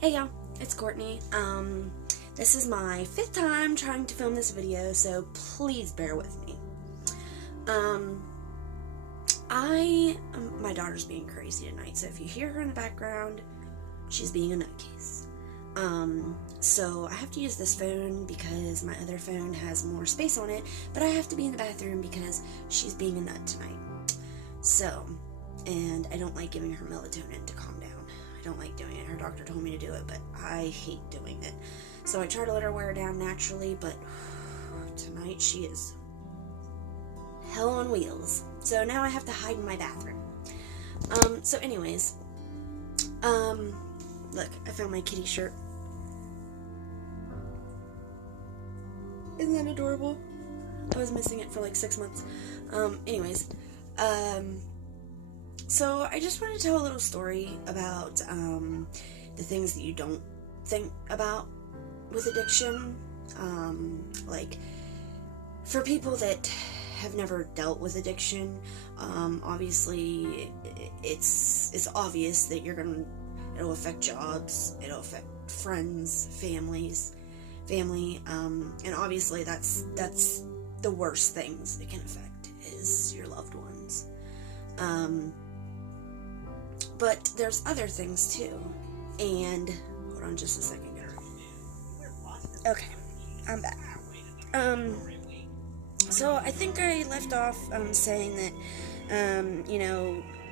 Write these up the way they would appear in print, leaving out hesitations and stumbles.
Hey y'all, it's Courtney. This is my 5th time trying to film this video, so please bear with me. My daughter's being crazy tonight, so if you hear her in the background, she's being a nutcase. So I have to use this phone because my other phone has more space on it, but I have to be in the bathroom because she's being a nut tonight. So, and I don't like giving her melatonin to calm down. I don't like doing it. Her doctor told me to do it, but I hate doing it. So I try to let her wear down naturally, but tonight she is hell on wheels. So now I have to hide in my bathroom. So anyways, look, I found my kitty shirt. Isn't that adorable? I was missing it for like 6 months. So I just want to tell a little story about the things that you don't think about with addiction. Like, for people that have never dealt with addiction, obviously it's obvious that it'll affect jobs, it'll affect friends, family, and obviously that's the worst things it can affect is your loved ones. But there's other things too, and hold on just a second, girl. Okay, I'm back. So I think I left off saying that,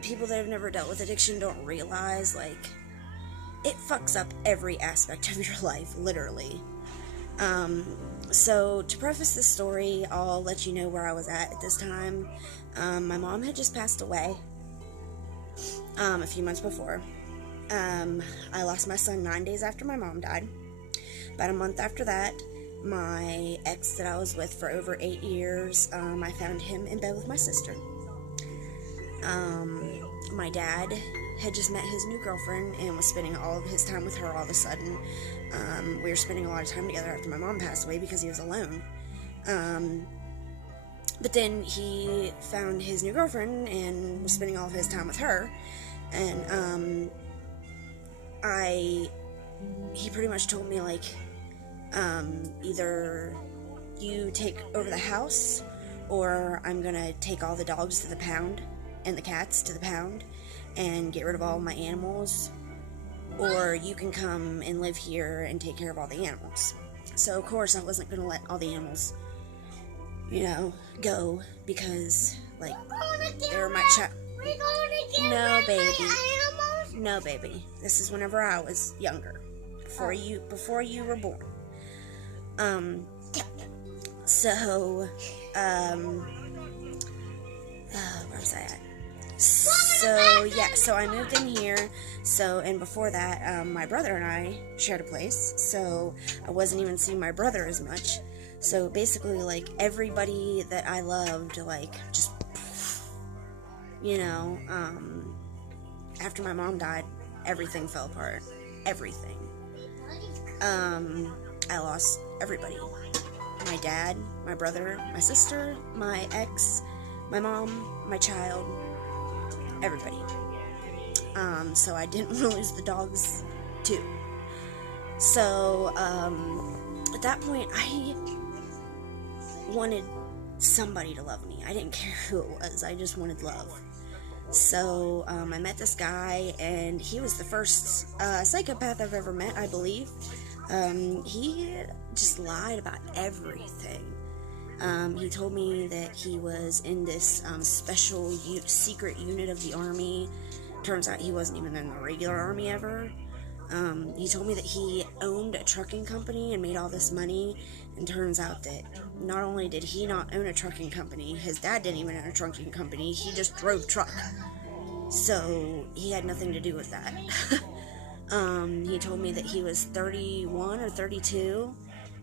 people that have never dealt with addiction don't realize, like, it fucks up every aspect of your life, literally. So to preface this story, I'll let you know where I was at this time. My mom had just passed away. A few months before. I lost my son 9 days after my mom died. About a month after that, my ex that I was with for over 8 years, I found him in bed with my sister. My dad had just met his new girlfriend and was spending all of his time with her all of a sudden. We were spending a lot of time together after my mom passed away because he was alone. But then he found his new girlfriend and was spending all of his time with her. And, he pretty much told me, like, either you take over the house, or I'm gonna take all the dogs to the pound, and the cats to the pound, and get rid of all my animals, or you can come and live here and take care of all the animals. So, of course, I wasn't gonna let all the animals, go, because, like, they were my child. No, baby. No, baby. This is whenever I was younger. Before you were born. Where was I at? So I moved in here. And before that, my brother and I shared a place. So I wasn't even seeing my brother as much. So basically, like, everybody that I loved, like, just, after my mom died, everything fell apart. Everything. I lost everybody. My dad, my brother, my sister, my ex, my mom, my child, everybody. So I didn't want to lose the dogs, too. So, at that point, I wanted somebody to love me. I didn't care who it was. I just wanted love. So, I met this guy, and he was the first psychopath I've ever met, I believe. He just lied about everything. He told me that he was in this special secret unit of the Army. Turns out he wasn't even in the regular Army ever. He told me that he owned a trucking company and made all this money, and turns out that not only did he not own a trucking company, his dad didn't even own a trucking company, he just drove truck. So, he had nothing to do with that. He told me that he was 31 or 32,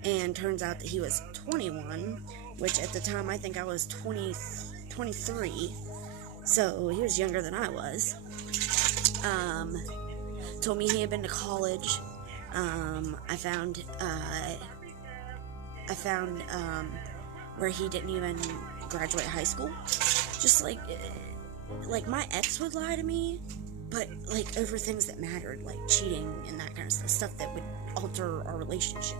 and turns out that he was 21, which at the time I think I was 23, so he was younger than I was. Told me he had been to college. I found where he didn't even graduate high school. Just like my ex would lie to me, but, like, over things that mattered, like cheating and that kind of stuff that would alter our relationship.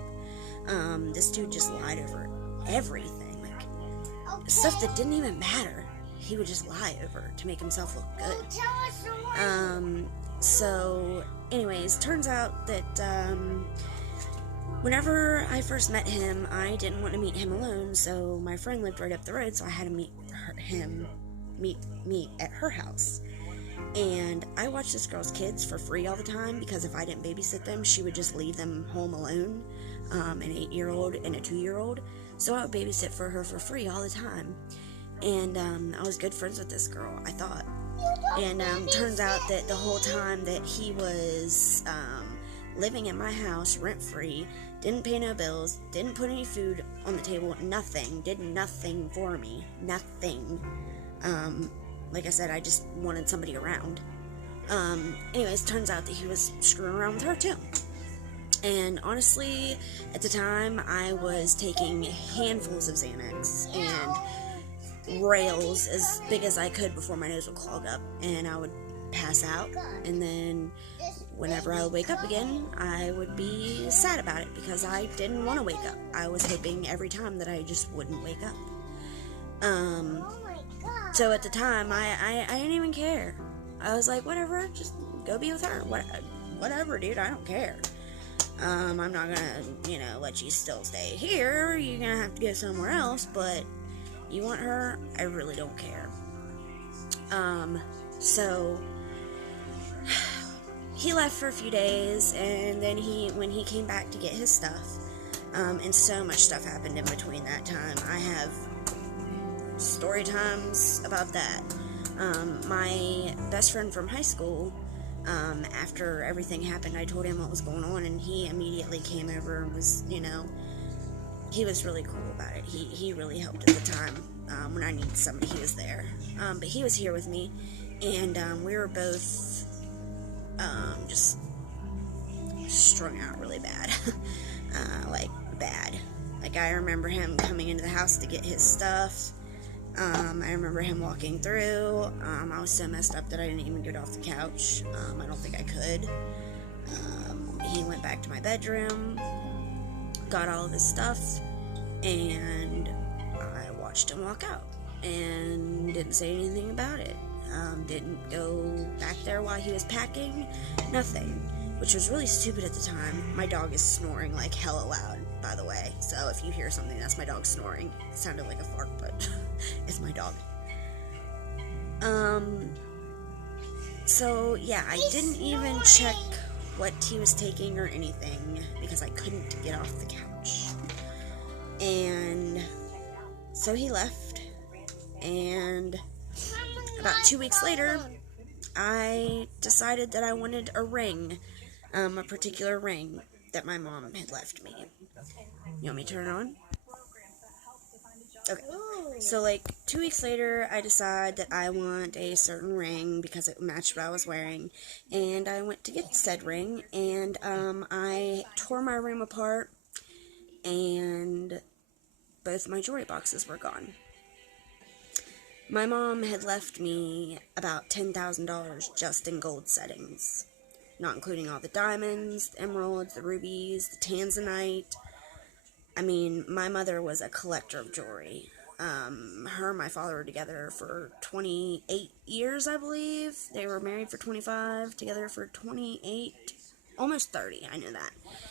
This dude just lied over everything, like, stuff that didn't even matter. He would just lie over to make himself look good. So, anyways, turns out that, whenever I first met him, I didn't want to meet him alone, so my friend lived right up the road, so I had to meet at her house. And I watched this girl's kids for free all the time, because if I didn't babysit them, she would just leave them home alone, an 8-year-old and a 2-year-old, so I would babysit for her for free all the time. And I was good friends with this girl, I thought. And turns out that the whole time that he was living in my house rent-free, didn't pay no bills, didn't put any food on the table, nothing, did nothing for me, nothing. Like I said, I just wanted somebody around. Anyways, turns out that he was screwing around with her too. And honestly, at the time, I was taking handfuls of Xanax and rails as big as I could before my nose would clog up, and I would pass out, and then whenever I would wake up again, I would be sad about it, because I didn't want to wake up. I was hoping every time that I just wouldn't wake up. So at the time, I didn't even care. I was like, whatever, just go be with her. Whatever, dude, I don't care. I'm not gonna, let you still stay here. You're gonna have to go somewhere else, but you want her? I really don't care. So he left for a few days, and then when he came back to get his stuff, and so much stuff happened in between that time. I have story times about that. My best friend from high school, after everything happened, I told him what was going on, and he immediately came over and was, he was really cool about it. He really helped at the time. When I needed somebody, he was there. But he was here with me, and we were both just strung out really bad. Like, bad. Like, I remember him coming into the house to get his stuff. I remember him walking through. I was so messed up that I didn't even get off the couch. I don't think I could. He went back to my bedroom, got all of his stuff, and I watched him walk out, and didn't say anything about it. Didn't go back there while he was packing, nothing, which was really stupid at the time. My dog is snoring like hella loud, by the way, so if you hear something, that's my dog snoring. It sounded like a fart, but it's my dog. So yeah, I didn't even check what he was taking or anything, because I couldn't get off the couch. And so he left, and about 2 weeks later, I decided that I wanted a ring, a particular ring that my mom had left me. You want me to turn it on? Okay. So, like, 2 weeks later, I decide that I want a certain ring because it matched what I was wearing, and I went to get said ring, and I tore my room apart, and both my jewelry boxes were gone. My mom had left me about $10,000 just in gold settings, not including all the diamonds, the emeralds, the rubies, the tanzanite. I mean, my mother was a collector of jewelry. Her and my father were together for 28 years, I believe. They were married for 25, together for 28, almost 30, I know that.